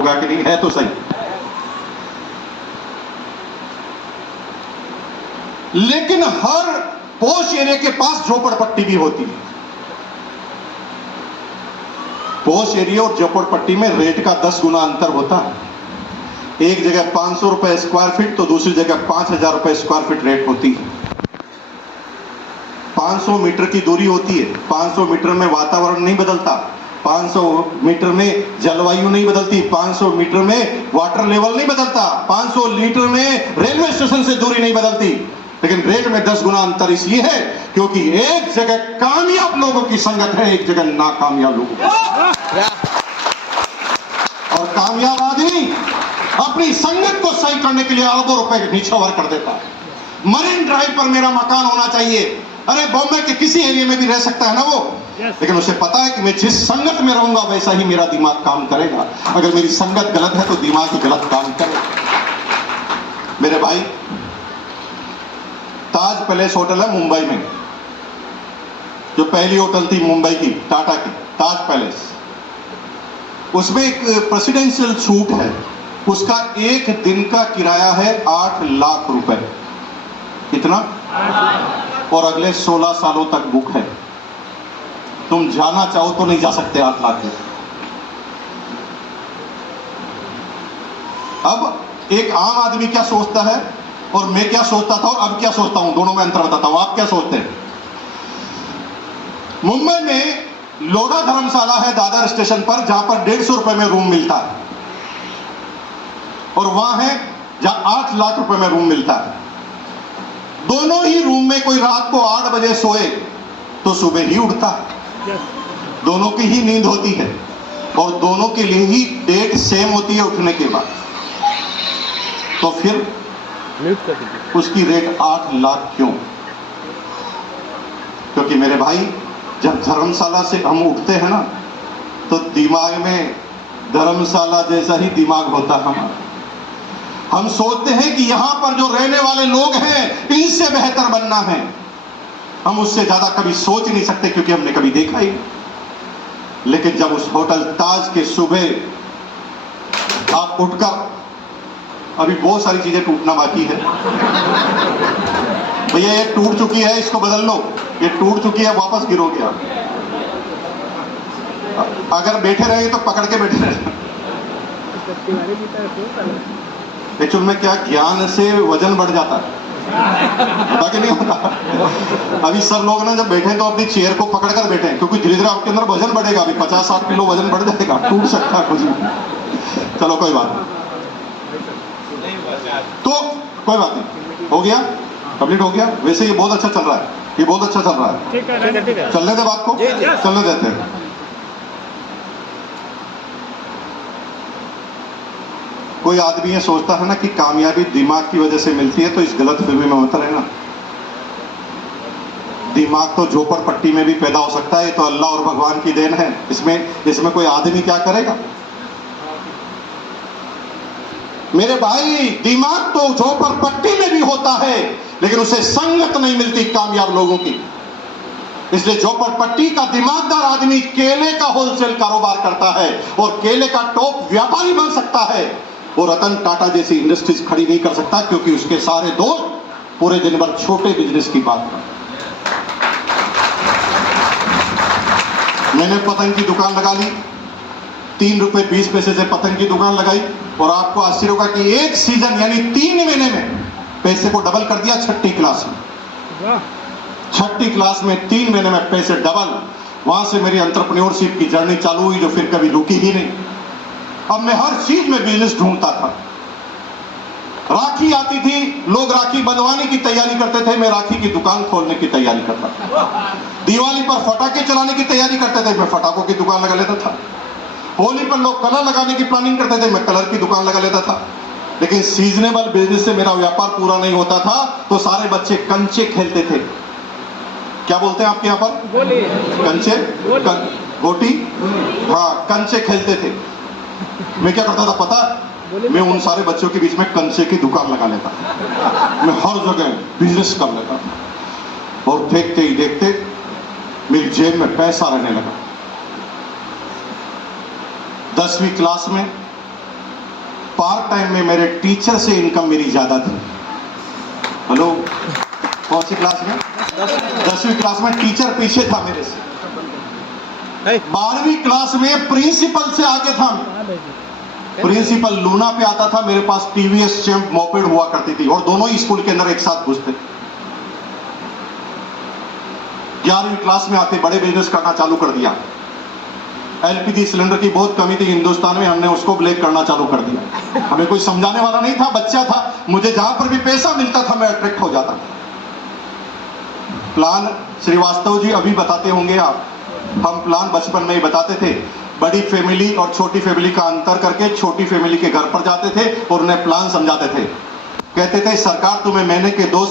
होगा कि नहीं, है तो सही। लेकिन हर पॉश एरिया के पास झोपड़पट्टी भी होती है। पॉश एरिया और झोपड़पट्टी में रेट का 10 गुना अंतर होता है। एक जगह 500 रुपए स्क्वायर फीट तो दूसरी जगह 5000 रुपए स्क्वायर फीट रेट होती है। 500 मीटर की दूरी होती है। 500 मीटर में वातावरण नहीं बदलता, 500 मीटर में जलवायु नहीं बदलती, 500 मीटर में वाटर लेवल नहीं बदलता, 500 मीटर में रेलवे स्टेशन से दूरी नहीं बदलती। लेकिन रेट में 10 गुना अंतर इसलिए है क्योंकि एक जगह कामयाब लोगों की संगत है, एक जगह नाकामयाब लोगों की। और कामयाब आदमी अपनी संगत को सही करने के लिए अरबों रुपए निछावर कर देता है। मरीन ड्राइव पर मेरा मकान होना चाहिए, अरे बॉम्बे के किसी एरिया में भी रह सकता है ना वो, लेकिन उसे पता है कि मैं जिस संगत में रहूंगा वैसा ही मेरा दिमाग काम करेगा। अगर मेरी संगत गलत है तो दिमाग गलत काम करेगा। मेरे भाई, ताज पैलेस होटल है मुंबई में, जो पहली होटल थी मुंबई की टाटा की, ताज पैलेस। उसमें एक प्रेसिडेंशियल सूट है, उसका एक दिन का किराया है 8 लाख रुपए। कितना? और अगले 16 सालों तक बुक है। तुम जाना चाहो तो नहीं जा सकते 8 लाख में। अब एक आम आदमी क्या सोचता है और मैं क्या सोचता था और अब क्या सोचता हूं, दोनों में अंतर बताता हूं। आप क्या सोचते हैं? मुंबई में लोढ़ा धर्मशाला है दादर स्टेशन पर, जहां पर 150 रुपए में रूम मिलता है, और वहां है जहां 8 लाख रुपए में रूम मिलता है। दोनों ही रूम में कोई रात को 8 बजे सोए तो सुबह ही उठता है, दोनों की ही नींद होती है और दोनों के लिए ही डेट सेम होती है उठने के बाद। तो फिर उसकी रेट 8 लाख क्यों? क्योंकि मेरे भाई, जब धर्मशाला से हम उठते हैं ना तो दिमाग में धर्मशाला जैसा ही दिमाग होता है हमारा। हम सोचते हैं कि यहां पर जो रहने वाले लोग हैं इनसे बेहतर बनना है। हम उससे ज्यादा कभी सोच नहीं सकते क्योंकि हमने कभी देखा ही नहीं। लेकिन जब उस होटल ताज के सुबह आप उठकर, अभी बहुत सारी चीजें टूटना बाकी है भैया, ये टूट चुकी है, इसको बदल लो, ये टूट चुकी है, वापस गिरोगे आप। अगर बैठे रहे तो पकड़ के बैठे रहे। एक्चुअल में क्या, ज्ञान से वजन बढ़ जाता है, बाकी नहीं होता। अभी सब लोग ना जब बैठे तो अपनी चेयर को पकड़ कर बैठे, क्योंकि धीरे धीरे आपके अंदर वजन बढ़ेगा। अभी 50-60 किलो वजन बढ़ जाएगा, टूट सकता है कुछ भी। चलो कोई बात नहीं, तो कोई बात नहीं, हो गया, कंप्लीट हो गया। वैसे ये बहुत अच्छा चल रहा है, ये बहुत अच्छा चल रहा है। ठीक है, चलने दे बात को, चलने देते हैं। कोई आदमी ये सोचता है ना कि कामयाबी दिमाग की वजह से मिलती है, तो इस गलत फहमी में मत रहना। दिमाग तो झोपड़पट्टी में भी पैदा हो सकता है, ये तो अल्लाह और भगवान की देन है। इसमें कोई आदमी क्या करेगा? मेरे भाई, दिमाग तो झोपड़पट्टी में भी होता है, लेकिन उसे संगत नहीं मिलती कामयाब लोगों की। इसलिए झोपड़पट्टी का दिमागदार आदमी केले का होलसेल कारोबार करता है और केले का टॉप व्यापारी बन सकता है, और रतन टाटा जैसी इंडस्ट्रीज खड़ी नहीं कर सकता, क्योंकि उसके सारे दोस्त पूरे दिन भर छोटे बिजनेस की बात करते। मैंने पतंग की दुकान लगा ली, 3 रुपए 20 पैसे से पतंग की दुकान लगाई, और आपको आश्चर्य होगा कि एक सीजन यानी 3 महीने में पैसे को डबल कर दिया। 6ठी क्लास में, 6ठी क्लास में 3 महीने में पैसे डबल। वहां से मेरी एंटरप्रेन्योरशिप की जर्नी चालू हुई, जो फिर कभी रुकी ही नहीं। अब मैं हर चीज में बिजनेस ढूंढता था। राखी आती थी, लोग राखी बंधवाने की तैयारी करते थे, मैं राखी की दुकान खोलने की तैयारी करता था। दिवाली पर फटाके चलाने की तैयारी करते थे, मैं फटाकों की दुकान लगा लेता था। होली पर लोग कलर लगाने की प्लानिंग करते थे, मैं कलर की दुकान लगा लेता था। लेकिन सीजनेबल बिजनेस से मेरा व्यापार पूरा नहीं होता था, तो सारे बच्चे कंचे खेलते थे। क्या बोलते हैं आपके यहाँ पर? कंचे, गोटी, हाँ, कंचे खेलते थे। मैं क्या करता था पता? मैं उन सारे बच्चों के बीच में कंचे की दुकान लगा लेता था। मैं हर जगह बिजनेस कर लेता था, और देखते ही देखते मेरी जेब में पैसा रहने लगा। 10वीं क्लास में पार्ट टाइम में मेरे टीचर से इनकम मेरी ज्यादा थी। हेलो, कौन सी क्लास में? 10वीं क्लास में टीचर पीछे था मेरे से। 12वीं क्लास में प्रिंसिपल से आगे था। प्रिंसिपल लूना पे आता था, मेरे पास टीवीएस चैंप मोपेड हुआ करती थी और दोनों ही स्कूल के अंदर एक साथ घुसते। 11वीं क्लास में आते बड़े बिजनेस करना चालू कर दिया। एलपीजी सिलेंडर की बहुत कमी थी हिंदुस्तान में, हमने उसको ब्लैक करना चालू कर दिया। हमें कोई समझाने वाला नहीं था, बच्चा था, मुझे जहां पर भी पैसा मिलता था मैं अट्रैक्ट हो जाता था। प्लान श्रीवास्तव जी अभी बताते होंगे आप, हम प्लान बचपन में ही बताते थे। बड़ी फैमिली और छोटी फैमिली का अंतर करके छोटी फैमिली के घर पर जाते थे और उन्हें प्लान समझाते थे। कहते थे सरकार तुम्हें महीने के 2